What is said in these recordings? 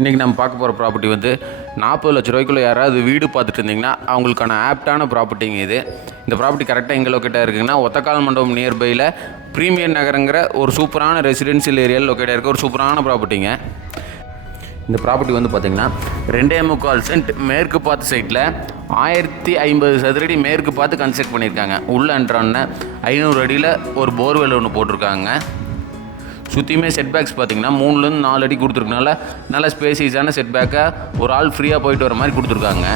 இன்றைக்கி நம்ம பார்க்க போகிற ப்ராப்பர்ட்டி வந்து நாற்பது லட்ச ரூபாய்க்குள்ள யாராவது வீடு பார்த்துட்டு இருந்தீங்கன்னா அவங்களுக்கான ஆப்டான ப்ராப்பர்ட்டிங்க இது. இந்த ப்ராப்பர்ட்டி கரெக்டாக எங்கே லொக்கேட்டாக இருக்குங்கன்னா ஒத்தக்கால் மண்டபம் நியர்பையில் ப்ரீமியர் நகரங்கிற ஒரு சூப்பரான ரெசிடென்ஷியல் ஏரியாவில் லொக்கேட்டாக இருக்க ஒரு சூப்பரான ப்ராப்பர்ட்டிங்க இந்த ப்ராப்பர்ட்டி வந்து பார்த்திங்கன்னா ரெண்டே முக்கால் சென்ட் மேற்கு பார்த்து சைட்டில் ஆயிரத்தி ஐம்பது சதுரடி மேற்கு பார்த்து கன்ஸ்ட்ரக்ட் பண்ணியிருக்காங்க. உள்ள என்ட்ரான ஐநூறு அடியில் ஒரு போர்வெல் ஒன்று போட்டிருக்காங்க. சுற்றியுமே செட்பேக்ஸ் பார்த்தீங்கன்னா மூணுலேருந்து நாலு அடி கொடுத்துருக்கனால நல்ல ஸ்பேசியஸான செட்பேக்கை ஒரு ஆள் ஃப்ரீயாக போயிட்டு வர மாதிரி கொடுத்துருக்காங்க.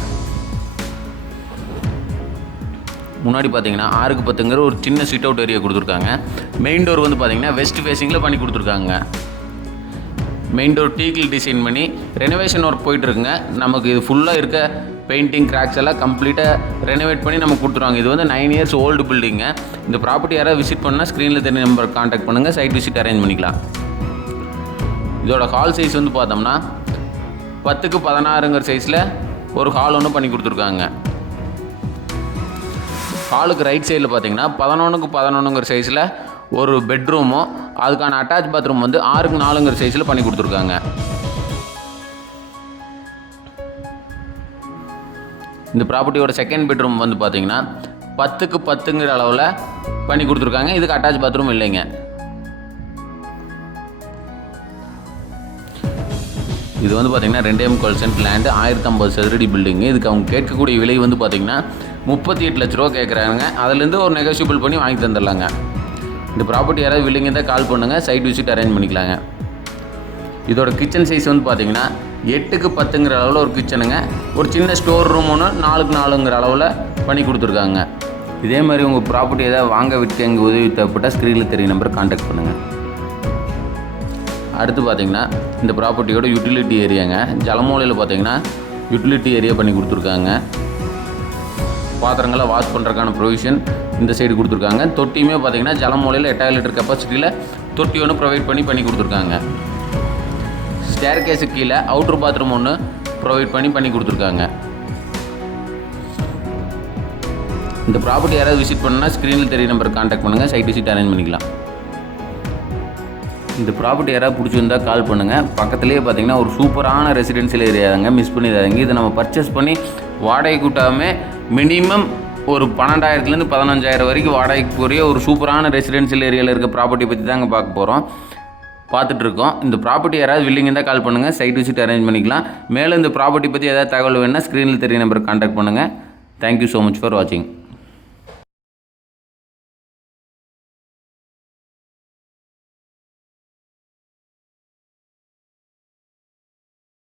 முன்னாடி பார்த்தீங்கன்னா ஆறுக்கு பத்துங்கிற ஒரு சின்ன சிட் அவுட் ஏரியா கொடுத்துருக்காங்க. மெயின் டோர் வந்து பார்த்தீங்கன்னா வெஸ்ட் ஃபேஸிங்கில் பண்ணி கொடுத்துருக்காங்க. மெயின் டோர் டீக்கில் டிசைன் பண்ணி ரெனோவேஷன் ஒர்க் போயிட்டுருக்குங்க. நமக்கு இது ஃபுல்லாக இருக்க பெயிண்டிங் கிராக்ஸ் எல்லாம் கம்ப்ளீட்டாக ரெனோவேட் பண்ணி நமக்கு கொடுத்துருவாங்க. இது வந்து நைன் இயர்ஸ் ஓல்டு பில்டிங்க இந்த ப்ராப்பர்ட்டி யாராவது விசிட் பண்ணால் ஸ்க்ரீனில் தெரிய நம்பர் காண்டாக்ட் பண்ணுங்கள் சைட் விசிட் அரேஞ்ச் பண்ணிக்கலாம். இதோட ஹால் சைஸ் வந்து பார்த்தோம்னா பத்துக்கு பதினாறுங்கிற சைஸில் ஒரு ஹால் ஒன்று பண்ணி கொடுத்துருக்காங்க. ஹாலுக்கு ரைட் சைடில் பார்த்தீங்கன்னா பதினொன்றுக்கு பதினொன்றுங்கிற சைஸில் ஒரு பெட்ரூமும் அதுக்கான அட்டாச் பாத்ரூம் வந்து ஆறுக்கு நாலுங்கிற சைஸில் பண்ணி கொடுத்துருக்காங்க. இந்த ப்ராப்பர்ட்டியோட செகண்ட் பெட்ரூம் வந்து பார்த்தீங்கன்னா பத்துக்கு பத்துங்கிற அளவில் பண்ணி கொடுத்துருக்காங்க. இதுக்கு அட்டாச் பாத்ரூம் இல்லைங்க. இது வந்து பார்த்தீங்கன்னா ரெண்டே முக்கால் சென்ட் லேண்டு ஆயிரத்தி ஐம்பது சதுரடி பில்டிங்கு இதுக்கு அவங்க கேட்கக்கூடிய விலை வந்து பார்த்தீங்கன்னா முப்பத்தி எட்டு லட்ச ரூபா கேட்குறாங்க அதுலேருந்து ஒரு நெகோஷியபிள் பண்ணி வாங்கி தந்துடலாங்க. இந்த ப்ராப்பர்ட்டி யாராவது வில்லிங்க தான் கால் பண்ணுங்கள் சைட் விசிட் அரேஞ்ச் பண்ணிக்கலாங்க. இதோட கிச்சன் சைஸ் வந்து பார்த்தீங்கன்னா எட்டுக்கு பத்துங்கிற அளவில் ஒரு கிச்சனுங்க ஒரு சின்ன ஸ்டோர் ரூம் ஒன்று நாலுக்கு நாலுங்கிற அளவில் பண்ணி கொடுத்துருக்காங்க. இதே மாதிரி உங்கள் ப்ராப்பர்ட்டி ஏதாவது வாங்க விட்டு எங்கள் உதவி தேவைப்பட்டால் ஸ்க்ரீனில் தெரிய நம்பர் காண்டாக்ட் பண்ணுங்கள் அடுத்து பார்த்தீங்கன்னா இந்த ப்ராப்பர்ட்டியோட யூட்டிலிட்டி ஏரியாங்க ஜலமூலையில் பார்த்தீங்கன்னா யூட்டிலிட்டி ஏரியா பண்ணி கொடுத்துருக்காங்க. பாத்திரங்களை வாஷ் பண்ணுறதுக்கான ப்ரொவிஷன் இந்த சைடு கொடுத்துருக்காங்க. தொட்டியுமே பார்த்தீங்கன்னா ஜலமூலையில் எட்டாயிரம் லிட்டர் கெப்பாசிட்டியில் தொட்டி ஒன்று ப்ரொவைட் பண்ணி பண்ணி கொடுத்துருக்காங்க. ஸ்டேர் கேஸுக்கு கீழே அவுட்ரு பாத்ரூம் ஒன்று ப்ரொவைட் பண்ணி பண்ணி கொடுத்துருக்காங்க. இந்த ப்ராப்பர்ட்டி யாராவது விசிட் பண்ணால் ஸ்க்ரீனில் தெரிய நம்பர் காண்டாக்ட் பண்ணுங்கள் சைட் விசிட் அரேஞ்ச் பண்ணிக்கலாம். இந்த ப்ராப்பர்ட்டி யாராவது பிடிச்சிருந்தா கால் பண்ணுங்கள் பக்கத்துலேயே பார்த்தீங்கன்னா ஒரு சூப்பரான ரெசிடென்சியல் ஏரியாதாங்க மிஸ் பண்ணிடாதீங்க. இதை நம்ம பர்ச்சேஸ் பண்ணி வாடகை கூட்டாமல் மினிமம் ஒரு பன்னெண்டாயிரத்துலேருந்து பதினஞ்சாயிரம் வரைக்கும் வாடகைக்குரிய ஒரு சூப்பரான ரெசிடென்சியல் ஏரியாவில் இருக்க ப்ராப்பர்ட்டி பற்றி தாங்க பார்க்க போகிறோம் பார்த்துட்டு இருக்கோம். இந்த ப்ராப்பர்ட்டி யாராவது வில்லிங் இருந்தால் கால் பண்ணுங்கள் சைட் விசிட் அரேஞ்ச் பண்ணிக்கலாம். மேலே இந்த ப்ராப்பர்ட்டி பற்றி ஏதாவது தகவல் வேணுன்னா ஸ்க்ரீனில் தெரிய நம்பருக்கு கான்டாக்ட் பண்ணுங்கள் தேங்க்யூ ஸோ மச் ஃபார் வாட்சிங்